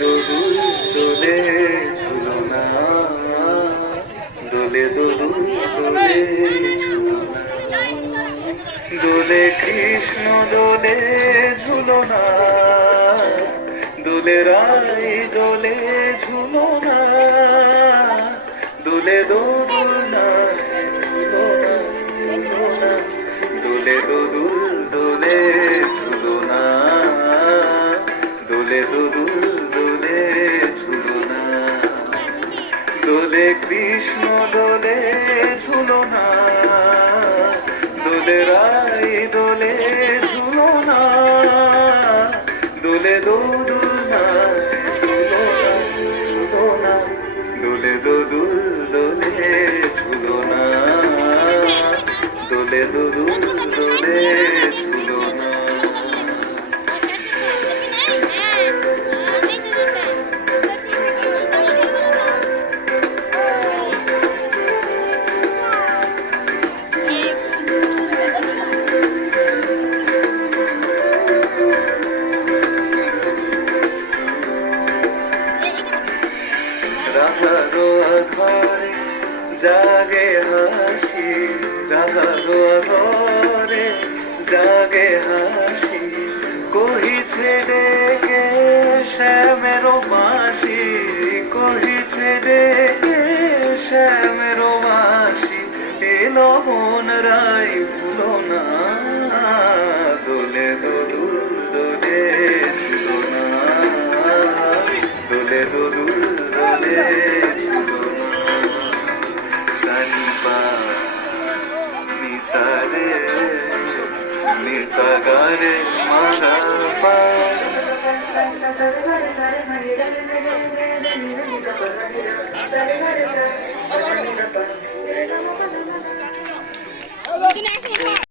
দোদুল দোলে ঝুলনা, দোলে দোদুল দোলে ঝুলনা, দোলে কৃষ্ণ দোলে ঝুলনা, দোলে রাই দোলে ঝুলনা, দোলে দোদুল না ঝুলনা, দোলে দোদুল দোলে ঝুলনা, দোলে দোদুল দোলে ঝুলনা, দোলে কৃষ্ণ দোলে ঝুলনা, দোলে রাই দোলে ঝুলনা, দোলে দোদুল না ঝুলনা, ঝুলনা, দোলে দোদুল দোলে ঝুলনা, দোলে দোদুল দোলে ঝুলনা। রাধারো ঘরে জাগে হাসি, রাধারো ঘরে জাগে হাসি, কহিছে ডেকে শ্যামেরো মাসি, কহিছে ডেকে শ্যামেরো মাসি, এলো মন রাই ভুলো না, দোলে দোদুল দোলে ঝুলনা, দোলে দোদুল দোলে ঝুলনা, সানিপা নিসারে নিসাগারে মাগাপা, Sare